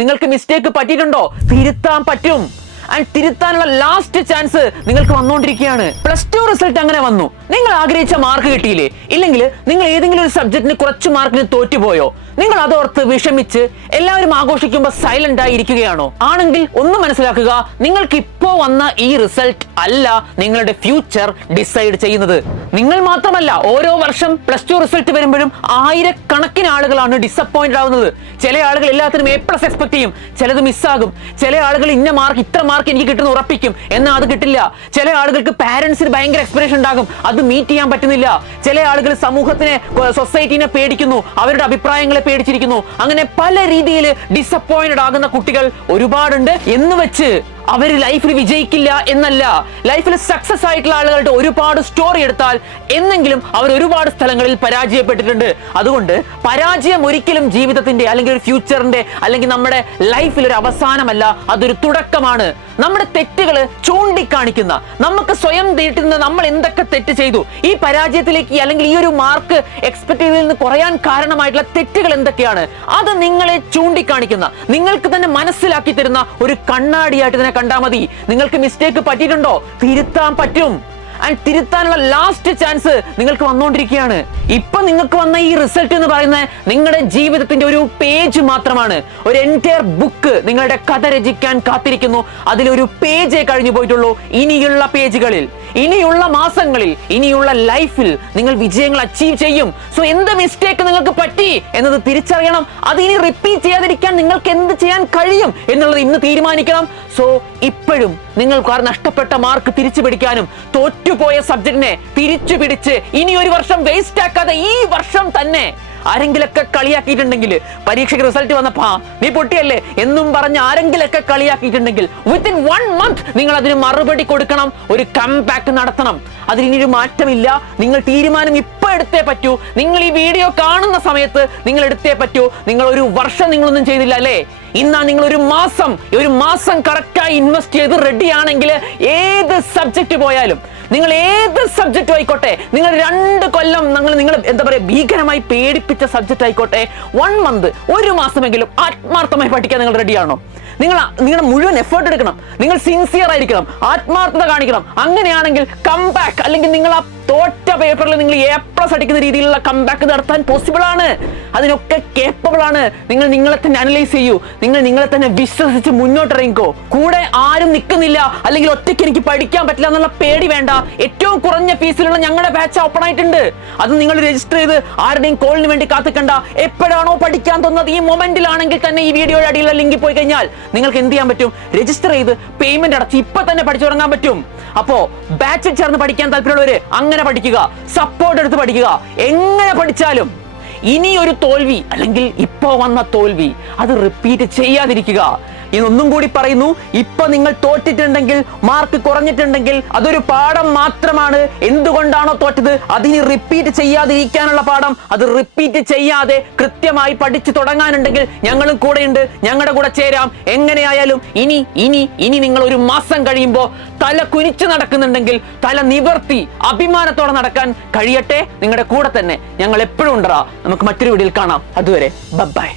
നിങ്ങൾക്ക് മിസ്റ്റേക്ക് പറ്റിയിട്ടുണ്ടോ? തിരുത്താൻ പറ്റും. ആൻഡ് തിരുത്താനുള്ള ലാസ്റ്റ് ചാൻസ് നിങ്ങൾക്ക് വന്നുകൊണ്ടിരിക്കുകയാണ്. +2 റിസൾട്ട് അങ്ങനെ വന്നു, നിങ്ങൾ ആഗ്രഹിച്ച മാർക്ക് കിട്ടിയില്ലേ? ഇല്ലെങ്കിൽ നിങ്ങൾ ഏതെങ്കിലും ഒരു സബ്ജക്റ്റിന് കുറച്ച് മാർക്കിന് തോറ്റുപോയോ? നിങ്ങൾ അതോർത്ത് വിഷമിച്ച് എല്ലാവരും ആഘോഷിക്കുമ്പോൾ സൈലന്റ് ആയി ഇരിക്കുകയാണോ? ആണെങ്കിൽ ഒന്ന് മനസ്സിലാക്കുക, നിങ്ങൾക്ക് ഇപ്പോ വന്ന ഈ റിസൾട്ട് അല്ല നിങ്ങളുടെ ഫ്യൂച്ചർ ഡിസൈഡ് ചെയ്യുന്നത്. നിങ്ങൾ മാത്രമല്ല, ഓരോ വർഷം +2 റിസൾട്ട് വരുമ്പോഴും ആയിരക്കണക്കിന് ആളുകളാണ് ഡിസപ്പോയിന്റഡ് ആവുന്നത്. ചില ആളുകൾ എല്ലാത്തിനും A+ എക്സ്പെക്ട് ചെയ്യും, ചിലത് മിസ്സാകും. ചില ആളുകൾ ഇന്ന മാർക്ക്, ഇത്ര മാർക്ക് എനിക്ക് കിട്ടുന്ന ഉറപ്പിക്കും, എന്നാൽ അത് കിട്ടില്ല. ചില ആളുകൾക്ക് പാരന്റ്സിന് ഭയങ്കര എക്സ്പെക്ടേഷൻ ഉണ്ടാകും, അത് മീറ്റ് ചെയ്യാൻ പറ്റുന്നില്ല. ചില ആളുകൾ സമൂഹത്തിനെ, സൊസൈറ്റിനെ പേടിക്കുന്നു, അവരുടെ അഭിപ്രായങ്ങളെ പേടിച്ചിരിക്കുന്നു. അങ്ങനെ പല രീതിയിൽ ഡിസപ്പോയിന്റഡ് ആകുന്ന കുട്ടികൾ ഒരുപാടുണ്ട്. എന്ന് വെച്ച് അവർ ലൈഫിൽ വിജയിക്കില്ല എന്നല്ല. ലൈഫിൽ സക്സസ് ആയിട്ടുള്ള ആളുകളുടെ ഒരുപാട് സ്റ്റോറി എടുത്താൽ എന്നെങ്കിലും അവർ ഒരുപാട് സ്ഥലങ്ങളിൽ പരാജയപ്പെട്ടിട്ടുണ്ട്. അതുകൊണ്ട് പരാജയം ഒരിക്കലും ജീവിതത്തിന്റെ അല്ലെങ്കിൽ ഒരു ഫ്യൂച്ചറിന്റെ അല്ലെങ്കിൽ നമ്മുടെ ലൈഫിൽ ഒരു അവസാനമല്ല, അതൊരു തുടക്കമാണ്. നമ്മുടെ തെറ്റുകൾ ചൂണ്ടിക്കാണിക്കുന്ന, നമുക്ക് സ്വയം തീട്ടുന്ന നമ്മൾ എന്തൊക്കെ തെറ്റ് ചെയ്തു, ഈ പരാജയത്തിലേക്ക് അല്ലെങ്കിൽ ഈ ഒരു മാർക്ക് എക്സ്പെക്ട് ചെയ്തതിൽ നിന്ന് കുറയാൻ കാരണമായിട്ടുള്ള തെറ്റുകൾ എന്തൊക്കെയാണ്, അത് നിങ്ങളെ ചൂണ്ടിക്കാണിക്കുന്ന, നിങ്ങൾക്ക് തന്നെ മനസ്സിലാക്കി തരുന്ന ഒരു കണ്ണാടിയായിട്ട് ഇതിനെ കണ്ടാൽ മതി. നിങ്ങൾക്ക് മിസ്റ്റേക്ക് പറ്റിയിട്ടുണ്ടോ? തിരുത്താൻ പറ്റും. ആൻഡ് തിരുത്താനുള്ള ലാസ്റ്റ് ചാൻസ് നിങ്ങൾക്ക് വന്നുകൊണ്ടിരിക്കുകയാണ്. ഇപ്പൊ നിങ്ങൾക്ക് വന്ന ഈ റിസൾട്ട് എന്ന് പറയുന്നത് നിങ്ങളുടെ ജീവിതത്തിന്റെ ഒരു പേജ് മാത്രമാണ്. ഒരു എൻറ്റയർ ബുക്ക് നിങ്ങളുടെ കഥ രചിക്കാൻ കാത്തിരിക്കുന്നു. അതിലൊരു പേജേ കഴിഞ്ഞു പോയിട്ടുള്ളൂ. ഇനിയുള്ള പേജുകളിൽ, ഇനിയുള്ള മാസങ്ങളിൽ, ഇനിയുള്ള ലൈഫിൽ നിങ്ങൾ വിജയങ്ങൾ അച്ചീവ് ചെയ്യും. സോ എന്ത് മിസ്റ്റേക്ക് നിങ്ങൾക്ക് പറ്റി എന്നത് തിരിച്ചറിയണം. അത് ഇനി റിപ്പീറ്റ് ചെയ്യാതിരിക്കാൻ നിങ്ങൾക്ക് എന്ത് ചെയ്യാൻ കഴിയും എന്നുള്ളത് ഇന്ന് തീരുമാനിക്കണം. സോ ഇപ്പോഴും നിങ്ങൾക്ക് നഷ്ടപ്പെട്ട മാർക്ക് തിരിച്ചു പിടിക്കാനും തോറ്റുപോയ സബ്ജക്റ്റിനെ തിരിച്ചു പിടിച്ച് ഇനി ഒരു വർഷം വേസ്റ്റ് ആക്കാതെ ഈ വർഷം തന്നെ ആരെങ്കിലൊക്കെ കളിയാക്കിയിട്ടുണ്ടെങ്കിൽ, പരീക്ഷയ്ക്ക് റിസൾട്ട് വന്നപ്പോ നീ പൊട്ടിയല്ലേ എന്നും പറഞ്ഞ് ആരെങ്കിലൊക്കെ കളിയാക്കിയിട്ടുണ്ടെങ്കിൽ വിത്തിൻ 1 month നിങ്ങൾ അതിന് മറുപടി കൊടുക്കണം. ഒരു കംബാക്ക് നടത്തണം. അതിനൊരു മാറ്റമില്ല. നിങ്ങൾ തീരുമാനം ഇപ്പൊ എടുത്തേ പറ്റൂ. നിങ്ങൾ ഈ വീഡിയോ കാണുന്ന സമയത്ത് നിങ്ങൾ എടുത്തേ പറ്റൂ. നിങ്ങൾ ഒരു വർഷം നിങ്ങളൊന്നും ചെയ്തില്ല അല്ലേ? ഇന്നാ നിങ്ങൾ ഒരു മാസം കറക്റ്റായി ഇൻവെസ്റ്റ് ചെയ്ത് റെഡി ആണെങ്കിൽ ഏത് സബ്ജക്റ്റ് പോയാലും, നിങ്ങൾ ഏത് സബ്ജക്റ്റ് ആയിക്കോട്ടെ, നിങ്ങൾ 2 കൊല്ലം നിങ്ങൾ എന്താ പറയുക ഭീകരമായി പേടിപ്പിച്ച സബ്ജക്റ്റ് ആയിക്കോട്ടെ, 1 month, ഒരു മാസമെങ്കിലും ആത്മാർത്ഥമായി പഠിക്കാൻ നിങ്ങൾ റെഡിയാണോ? നിങ്ങളുടെ മുഴുവൻ എഫേർട്ട് എടുക്കണം. നിങ്ങൾ സിൻസിയർ ആയിരിക്കണം, ആത്മാർത്ഥത കാണിക്കണം. അങ്ങനെയാണെങ്കിൽ കംബാക്ക്, അല്ലെങ്കിൽ നിങ്ങൾ ആ തോറ്റ പേപ്പറിൽ നിങ്ങൾ A+ അടിക്കുന്ന രീതിയിലുള്ള കംബാക്ക് നടത്താൻ പോസിബിൾ ആണ്. അതിനൊക്കെ കേപ്പബിൾ ആണ്. നിങ്ങൾ നിങ്ങളെ തന്നെ അനലൈസ് ചെയ്യൂ. നിങ്ങൾ നിങ്ങളെ തന്നെ വിശ്വസിച്ച് മുന്നോട്ടിറങ്ങിക്കോ. കൂടെ ആരും നിൽക്കുന്നില്ല അല്ലെങ്കിൽ ഒറ്റയ്ക്ക് എനിക്ക് പഠിക്കാൻ പറ്റില്ല എന്നുള്ള പേടി വേണ്ട. ഏറ്റവും കുറഞ്ഞ ഫീസിലുള്ള ഞങ്ങളുടെ ബാച്ച് ഓപ്പൺ ആയിട്ടുണ്ട്. അത് നിങ്ങൾ രജിസ്റ്റർ ചെയ്ത് ആരുടെയും കോളിന് വേണ്ടി കാത്തിക്കണ്ട. എപ്പോഴാണോ പഠിക്കാൻ തോന്നുന്നത് ഈ മൊമെന്റിലാണെങ്കിൽ തന്നെ ഈ വീഡിയോയുടെ അടിയിലുള്ള ലിങ്കിൽ പോയി കഴിഞ്ഞാൽ നിങ്ങൾക്ക് എന്ത് ചെയ്യാൻ പറ്റും? രജിസ്റ്റർ ചെയ്ത് പേയ്മെന്റ് അടച്ച് ഇപ്പൊ തന്നെ പഠിച്ചു തുടങ്ങാൻ പറ്റും. അപ്പോ ബാച്ചിൽ ചേർന്ന് പഠിക്കാൻ താല്പര്യമുള്ളവര് അങ്ങനെ പഠിക്കുക, സപ്പോർട്ട് എടുത്ത് പഠിക്കുക. എങ്ങനെ പഠിച്ചാലും ഇനി ഒരു തോൽവി അല്ലെങ്കിൽ ഇപ്പോ വന്ന തോൽവി അത് റിപ്പീറ്റ് ചെയ്യാതിരിക്കുക. ഇതൊന്നും കൂടി പറയുന്നു, ഇപ്പൊ നിങ്ങൾ തോറ്റിട്ടുണ്ടെങ്കിൽ, മാർക്ക് കുറഞ്ഞിട്ടുണ്ടെങ്കിൽ അതൊരു പാഠം മാത്രമാണ്. എന്തുകൊണ്ടാണോ തോറ്റത് അതിന് റിപ്പീറ്റ് ചെയ്യാതിരിക്കാനുള്ള പാഠം. അത് റിപ്പീറ്റ് ചെയ്യാതെ കൃത്യമായി പഠിച്ചു തുടങ്ങാനുണ്ടെങ്കിൽ ഞങ്ങളും കൂടെയുണ്ട്. ഞങ്ങളുടെ കൂടെ ചേരാം. എങ്ങനെയായാലും ഇനി നിങ്ങൾ ഒരു മാസം കഴിയുമ്പോൾ തല കുനിച്ചു നടക്കുന്നുണ്ടെങ്കിൽ തല നിവർത്തി അഭിമാനത്തോടെ നടക്കാൻ കഴിയട്ടെ. നിങ്ങളുടെ കൂടെ തന്നെ ഞങ്ങൾ എപ്പോഴും ഉണ്ടാ. നമുക്ക് മറ്റൊരു വീഡിയോയിൽ കാണാം. അതുവരെ ബൈ.